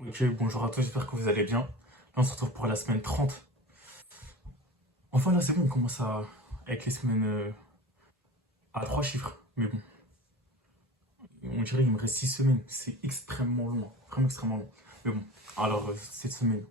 Ok, bonjour à tous, j'espère que vous allez bien. Là, on se retrouve pour la semaine 30. Enfin, là, c'est bon, on commence avec les semaines à 3 chiffres. Mais bon, on dirait qu'il me reste 6 semaines. C'est extrêmement long, hein, vraiment extrêmement long. Mais bon, alors, cette semaine.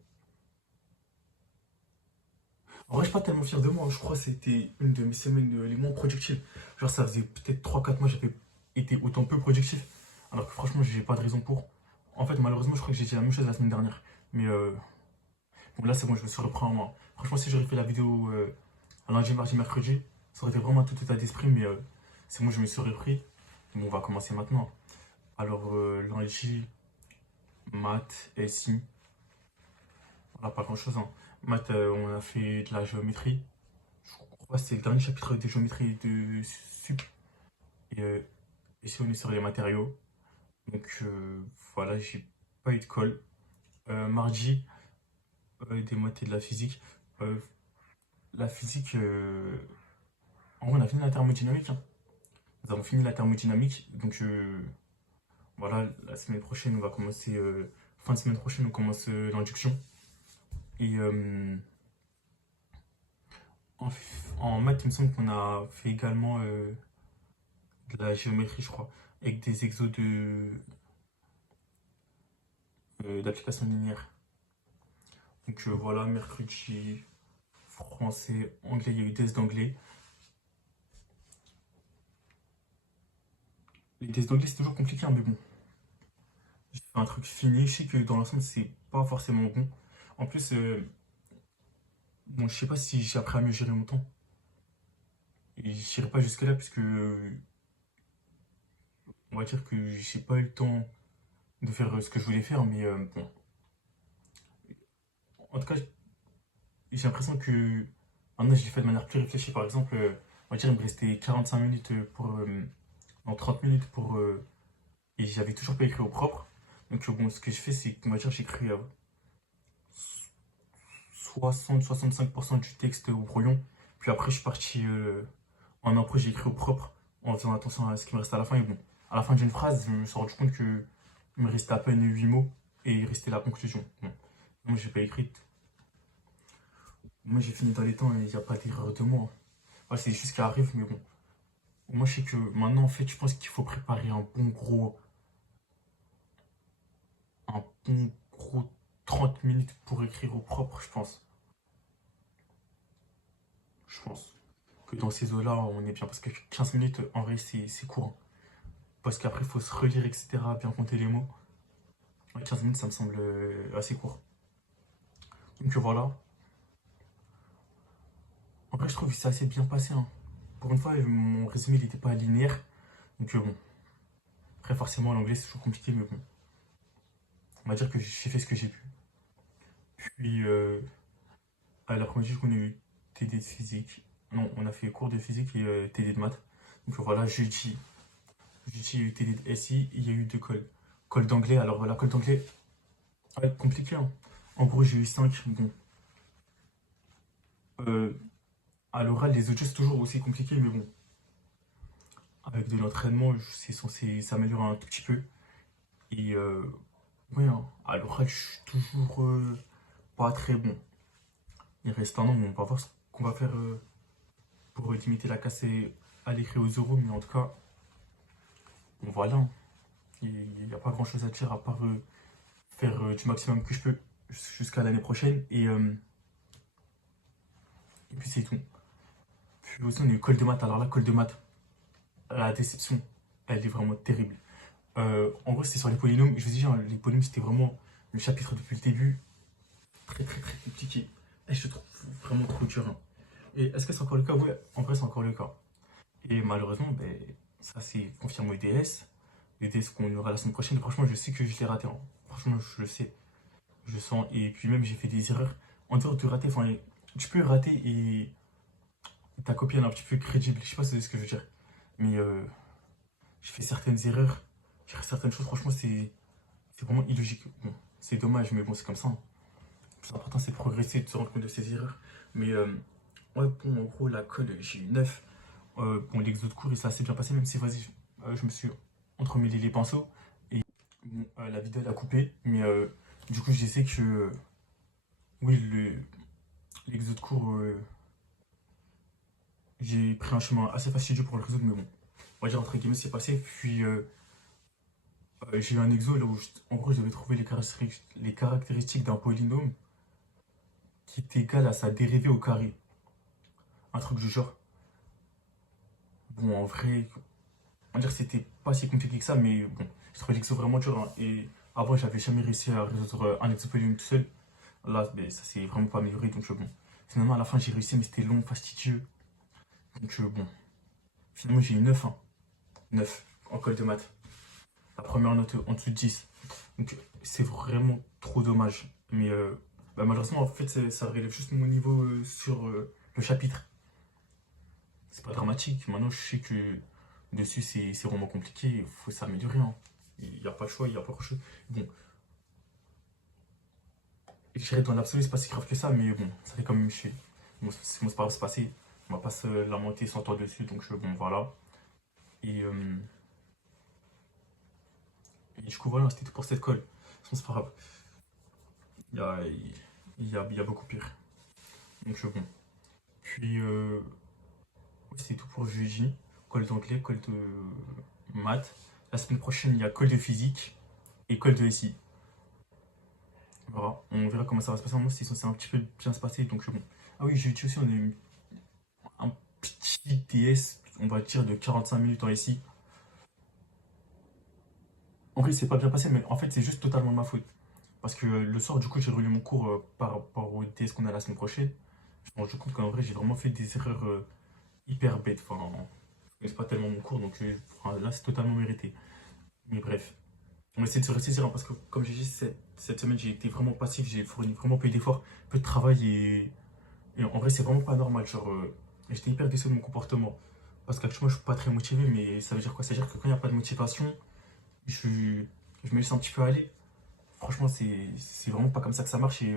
En vrai, je suis pas tellement fier de moi, hein. Je crois que c'était une de mes semaines les moins productives. Genre, ça faisait peut-être 3 4 mois, j'avais été autant peu productif. Alors que franchement, j'ai pas de raison pour. En fait, malheureusement, je crois que j'ai dit la même chose la semaine dernière. Mais bon, là, c'est bon, je me suis repris en main. Franchement, si j'aurais fait la vidéo lundi, mardi, mercredi, ça aurait été vraiment tout état d'esprit, mais c'est bon, je me suis repris. Bon, on va commencer maintenant. Alors, lundi, maths, SI, voilà, pas grand chose, hein. Maths, on a fait de la géométrie. Je crois que c'est le dernier chapitre de géométrie de sup. Et ici, on est sur les matériaux. Donc, voilà, j'ai pas eu de colle. Mardi, des maths et de la physique. Euh, la physique, en vrai, on a fini la thermodynamique, hein. Nous avons fini la thermodynamique, donc voilà, la semaine prochaine, on va commencer. Fin de semaine prochaine, on commence l'induction. Et en, en maths, il me semble qu'on a fait également de la géométrie, je crois, avec des exos d'application linéaire. Donc voilà, mercredi, français, anglais, il y a eu des d'anglais. Les tests d'anglais, c'est toujours compliqué, hein, mais bon, j'ai fait un truc fini. Je sais que dans l'ensemble, c'est pas forcément bon. En plus, bon, je sais pas si j'ai appris à mieux gérer mon temps. Et je n'irai pas jusque-là, puisque on va dire que j'ai pas eu le temps de faire ce que je voulais faire, mais bon. En tout cas, j'ai l'impression que maintenant je l'ai fait de manière plus réfléchie. Par exemple, on va dire il me restait 45 minutes pour. Non, 30 minutes pour. Et j'avais toujours pas écrit au propre. Donc bon, ce que je fais, c'est qu'on va dire j'écris 60-65% du texte au brouillon. Puis après, je suis parti en impro, j'ai écrit au propre en faisant attention à ce qui me reste à la fin. Et bon, à la fin d'une phrase, je me suis rendu compte que il me restait à peine 8 mots et il restait la conclusion. Bon. Donc j'ai pas écrit. Moi j'ai fini dans les temps et il n'y a pas d'erreur de moi, hein. Ouais, c'est juste ce qui arrive, mais bon. Moi je sais que maintenant en fait, je pense qu'il faut préparer un bon gros 30 minutes pour écrire au propre, je pense. Je pense que dans ces eaux-là, on est bien. Parce que 15 minutes, en vrai, c'est court, hein. Parce qu'après, il faut se relire, etc., bien compter les mots. Ouais, 15 minutes, ça me semble assez court. Donc voilà. En vrai, je trouve que c'est assez bien passé, hein. Pour une fois, mon résumé, il n'était pas linéaire. Donc bon. Après, forcément, l'anglais, c'est toujours compliqué, mais bon. On va dire que j'ai fait ce que j'ai pu. Puis, à l'après-midi, on a eu TD de physique. Non, on a fait cours de physique et TD de maths. Donc voilà, jeudi, il y a eu TD de SI, il y a eu deux cols. Colle d'anglais, alors voilà, colle d'anglais, ouais, compliqué, hein. En gros, j'ai eu 5. Bon, euh, à l'oral, les audios, c'est toujours aussi compliqué, mais bon, avec de l'entraînement, c'est censé s'améliorer un tout petit peu. Et ouais, hein, à l'oral, je suis toujours pas très bon. Il reste un an, on va voir ce qu'on va faire pour limiter la casse et à l'écrit aux euros, mais en tout cas, bon, voilà, hein. Il n'y a pas grand chose à dire à part faire du maximum que je peux jusqu'à l'année prochaine. Et puis c'est tout. Puis aussi, on a eu colle de maths. Alors là, colle de maths, la déception, elle est vraiment terrible. En gros, c'était sur les polynômes. Je vous dis, hein, les polynômes, c'était vraiment le chapitre depuis le début. Très, très, très compliqué. Et je le trouve vraiment trop dur, hein. Et est-ce que c'est encore le cas? Ouais, en vrai, c'est encore le cas. Et malheureusement, ben, ça, c'est confirmé au DS. Le DS qu'on aura la semaine prochaine. Et franchement, je sais que je l'ai raté, hein. Franchement, je le sais. Je le sens. Et puis même, j'ai fait des erreurs. En dehors de rater, enfin, tu peux rater et ta copie, elle est un petit peu crédible. Je sais pas si c'est ce que je veux dire. Mais j'ai fait certaines erreurs. J'ai fait certaines choses, franchement, c'est vraiment illogique. Bon, c'est dommage, mais bon, c'est comme ça, hein. Le plus important, c'est de progresser, de se rendre compte de ses erreurs. Mais ouais, bon, en gros, la colle, j'ai eu 9. Bon, l'exo de cours, il s'est assez bien passé, même si, vas-y, je me suis entremêlé les pinceaux. Et bon, la vidéo, elle a coupé. Mais Du coup, je disais que, oui, l'exo de cours, j'ai pris un chemin assez fastidieux pour le résoudre, mais bon, on va dire entre guillemets, c'est passé. Puis, j'ai eu un exo là où, en gros, je devais trouver les caractéristiques d'un polynôme qui est égal à sa dérivée au carré. Un truc du genre. Bon, en vrai, on va dire que c'était pas si compliqué que ça, mais bon, je trouvais l'exo vraiment dur, hein. Et avant, j'avais jamais réussi à résoudre un exo polynôme tout seul. Là, ben, ça s'est vraiment pas amélioré, donc bon. Finalement, à la fin, j'ai réussi, mais c'était long, fastidieux. Donc bon, finalement, j'ai eu 9, hein. 9 en colle de maths. La première note en dessous de 10. Donc c'est vraiment trop dommage. Mais bah, malheureusement, en fait, ça relève juste mon niveau sur le chapitre. C'est pas dramatique. Maintenant, je sais que dessus, c'est vraiment compliqué. Il faut s'améliorer, hein. Il n'y a pas le choix, il n'y a pas grand-chose. Bon, je dirais dans l'absolu, c'est pas si grave que ça, mais bon, ça fait quand même chier. Bon, c'est pas grave, c'est passé. On va pas se lamenter sans toi dessus, donc bon, voilà. Et, euh, et du coup, voilà, c'était tout pour cette colle. De toute façon, c'est pas grave. Il y a, il y a beaucoup pire. Donc bon. Puis, ouais, c'est tout pour jeudi. Colle d'anglais, colle de maths. La semaine prochaine, il y a colle de physique et colle de SI. Voilà, on verra comment ça va se passer. Moi, c'est censé un petit peu bien se passer, donc bon. Ah oui, jeudi aussi, on a eu un petit DS, on va dire, de 45 minutes en SI. En vrai, c'est pas bien passé, mais en fait, c'est juste totalement de ma faute. Parce que le soir, du coup, j'ai relu mon cours par rapport au DS qu'on a la semaine prochaine. Je me rends compte qu'en vrai, j'ai vraiment fait des erreurs hyper bêtes. Enfin, c'est pas tellement mon cours, donc enfin, là, c'est totalement mérité. Mais bref, on essaie de se ressaisir, hein, parce que, comme j'ai dit, cette semaine, j'ai été vraiment passif, j'ai fourni vraiment peu d'efforts, peu de travail, et en vrai, c'est vraiment pas normal. Genre, j'étais hyper déçu de mon comportement. Parce qu'actuellement, je suis pas très motivé, mais ça veut dire quoi? Ça veut dire que quand il n'y a pas de motivation, je, je me laisse un petit peu aller. Franchement, c'est vraiment pas comme ça que ça marche. Et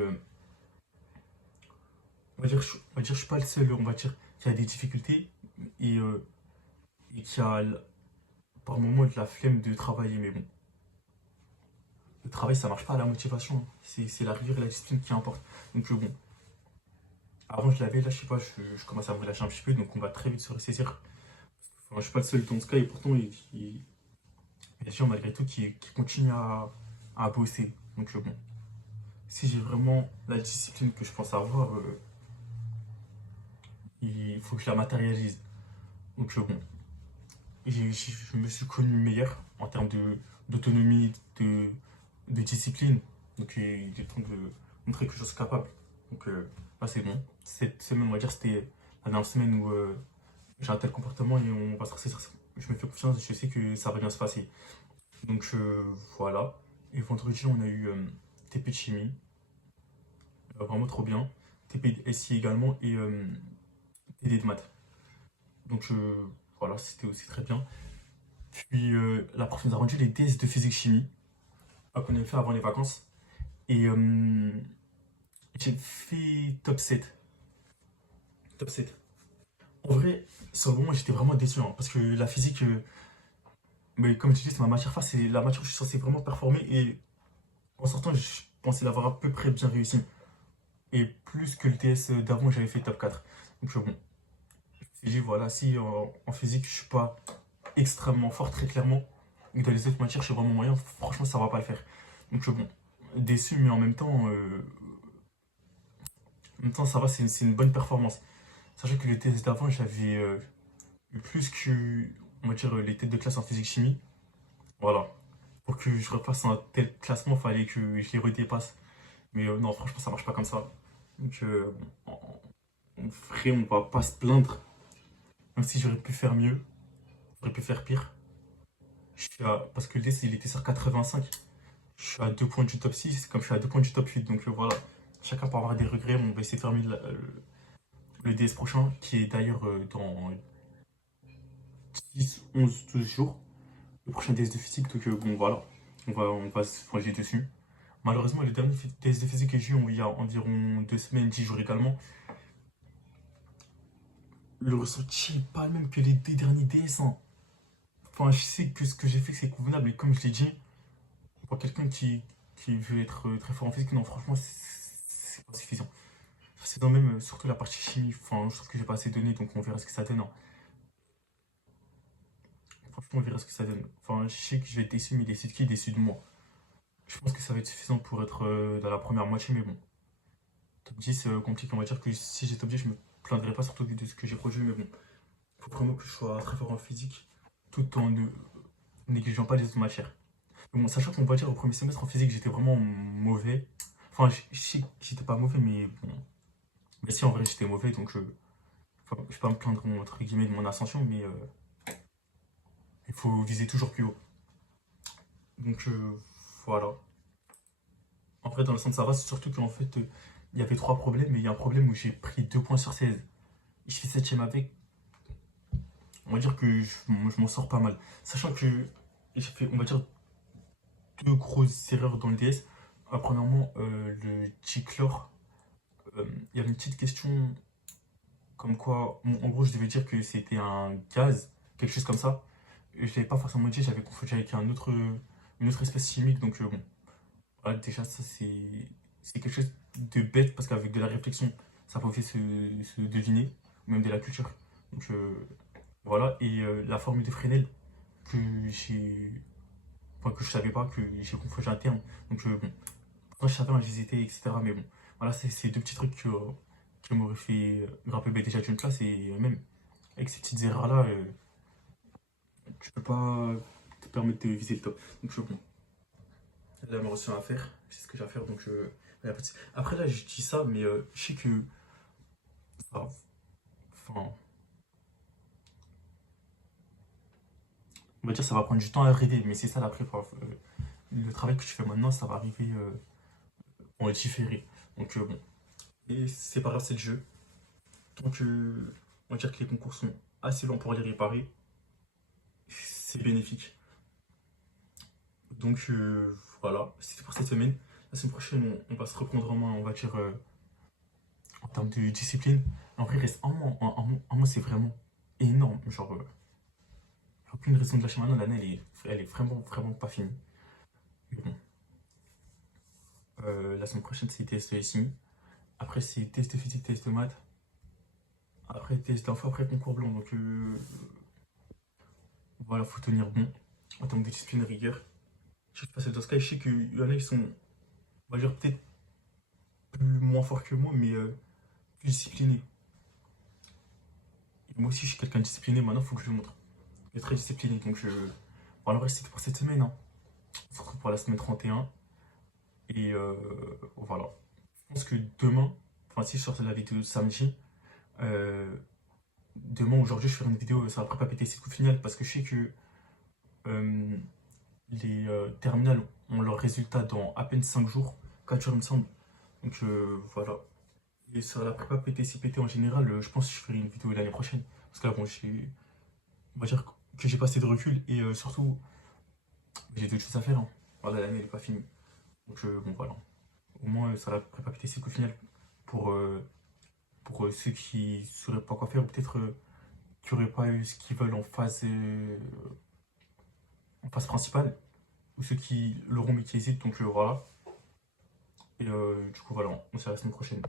on va dire, je suis pas le seul, on va dire, qui a des difficultés et, et qui a par moment de la flemme de travailler. Mais bon, le travail, ça marche pas à la motivation, hein. C'est la rigueur et la discipline qui importe. Donc bon, avant je l'avais, là, je sais pas, je commence à me relâcher un petit peu, donc on va très vite se ressaisir. Enfin, je suis pas le seul dans ce cas, et pourtant, il y a des gens malgré tout qui continuent à bosser. Donc bon, si j'ai vraiment la discipline que je pense avoir, il faut que je la matérialise. Donc bon, je me suis connu meilleur en termes d'autonomie, de discipline. Donc il est temps de montrer que je suis capable. Donc là c'est bon. Cette semaine, on va dire, c'était la dernière semaine où j'ai un tel comportement et on va se ressaisir. Je me fais confiance, je sais que ça va bien se passer. Donc voilà. Et vendredi, on a eu TP de chimie, vraiment trop bien. TP de SI également et TD de maths. Donc voilà, c'était aussi très bien. Puis la prof nous a rendu les tests de physique-chimie qu'on avait fait avant les vacances. Et j'ai fait top 7. Top 7. En vrai, sur le moment, j'étais vraiment déçu, hein, parce que la physique, mais comme tu dis, c'est ma matière phare, c'est la matière où je suis censé vraiment performer. Et en sortant, je pensais l'avoir à peu près bien réussi. Et plus que le TS d'avant, j'avais fait top 4. Donc bon, j'ai dit, voilà, si en physique, je suis pas extrêmement fort, très clairement, et dans les autres matières, je suis vraiment moyen, franchement, ça va pas le faire. Donc bon, déçu, mais en même temps ça va, c'est une bonne performance. Sachant que les tests d'avant, j'avais eu plus que, on va dire, les têtes de classe en physique-chimie. Voilà. Pour que je refasse un tel classement, il fallait que je les redépasse. Mais non, franchement, ça marche pas comme ça. Donc, en vrai, on va pas se plaindre. Même si j'aurais pu faire mieux, j'aurais pu faire pire. Parce que le test, il était sur 85. Je suis à 2 points du top 6, comme je suis à 2 points du top 8. Donc voilà. Chacun peut avoir des regrets. On va essayer de terminer le DS prochain, qui est d'ailleurs dans 10, 11, 12 jours. Le prochain DS de physique, donc bon voilà, on va se projeter dessus. Malheureusement, le dernier DS de physique que j'ai eu il y a environ 2 semaines, 10 jours également, le ressenti n'est pas le même que les 2 derniers DS, hein. Enfin, je sais que ce que j'ai fait, c'est convenable, et comme je l'ai dit, pour quelqu'un qui veut être très fort en physique, non, franchement, c'est pas suffisant. C'est dans même, surtout la partie chimie, enfin, je trouve que j'ai pas assez donné, donc on verra ce que ça donne, hein. Franchement, on verra ce que ça donne. Enfin, je sais que je vais être déçu, mais déçu de qui? Déçu de moi. Je pense que ça va être suffisant pour être dans la première moitié, mais bon. Top 10, compliqué, on va dire que si j'ai top 10, je me plaindrai pas, surtout vu de ce que j'ai produit, mais bon. Faut vraiment que je sois très fort en physique, tout en ne négligeant pas les autres matières. Mais bon, sachant qu'on va dire au premier semestre en physique, j'étais vraiment mauvais. Enfin, je sais que j'étais pas mauvais, mais bon. Mais si, en vrai, j'étais mauvais, donc enfin, je vais pas me plaindre, entre guillemets, de mon ascension, mais il faut viser toujours plus haut. Donc voilà. En vrai, dans le sens, ça va, c'est surtout qu'en fait, il y avait trois problèmes, mais il y a un problème où j'ai pris 2 points sur 16. Je fais 7ème avec, on va dire que je m'en sors pas mal. Sachant que j'ai fait, on va dire, deux grosses erreurs dans le DS. Premièrement, le G-chlore. Il y avait une petite question comme quoi, bon, en gros, je devais dire que c'était un gaz, quelque chose comme ça. Je l'avais pas forcément dit, j'avais confondu avec une autre espèce chimique, donc bon. Voilà, déjà, ça, c'est quelque chose de bête parce qu'avec de la réflexion, ça pouvait se deviner, ou même de la culture. Donc voilà, et la formule de Fresnel que j'ai. Enfin, que je savais pas, que j'ai confondu un terme. Donc bon, moi je savais, hein, j'hésitais, etc. Mais bon, voilà, c'est deux petits trucs qui m'auraient fait grimper déjà d'une classe et même avec ces petites erreurs-là, tu peux pas te permettre de viser le top. Donc bon, là, il m'a reçu à faire, c'est ce que j'ai à faire, donc y a pas de souci. Après là, je dis ça, mais je sais que ça, enfin, on va dire ça va prendre du temps à arriver, mais c'est ça la prépa. Le travail que tu fais maintenant, ça va arriver en différé. Donc bon, et c'est pas grave, c'est le jeu. Donc on va dire que les concours sont assez longs pour les réparer, c'est bénéfique. Donc voilà, c'était pour cette semaine. La semaine prochaine, on va se reprendre en main, on va dire, en termes de discipline. En vrai, il reste un mois. Un mois, c'est vraiment énorme. Genre, il n'y a aucune raison de lâcher maintenant. L'année, elle est vraiment, vraiment pas finie. Mais bon, la semaine prochaine, c'est test de chimie. Après, c'est test de physique, test de maths. Après, test d'info, après concours blanc. Donc voilà, faut tenir bon en termes de discipline rigueur. Je sais pas, c'est dans ce cas, je sais qu'il y en a, ils sont, on va dire, peut-être plus moins forts que moi, mais plus disciplinés. Et moi aussi, je suis quelqu'un de discipliné, maintenant, il faut que je le montre. Il est très discipliné, donc voilà, le reste, c'était pour cette semaine, hein. On se retrouve pour la semaine 31. Et voilà. Je pense que demain, enfin, si je sors la vidéo samedi, euh, demain, aujourd'hui, je ferai une vidéo sur la prépa PTC coup final parce que je sais que euh, les terminales ont leurs résultats dans à peine 5 jours, 4 jours, il me semble. Donc voilà. Et sur la prépa PTC-PT en général, je pense que je ferai une vidéo l'année prochaine. Parce que là, bon, on va dire que j'ai pas assez de recul et surtout, j'ai d'autres choses à faire, hein. Voilà, l'année n'est pas finie. Donc bon, voilà. Au moins, ça la prépa PTC au final pour, ceux qui ne sauraient pas quoi faire ou peut-être qui n'auraient pas eu ce qu'ils veulent en phase principale ou ceux qui l'auront mais qui hésitent. Donc voilà. Et du coup, voilà, on se dit à la semaine prochaine.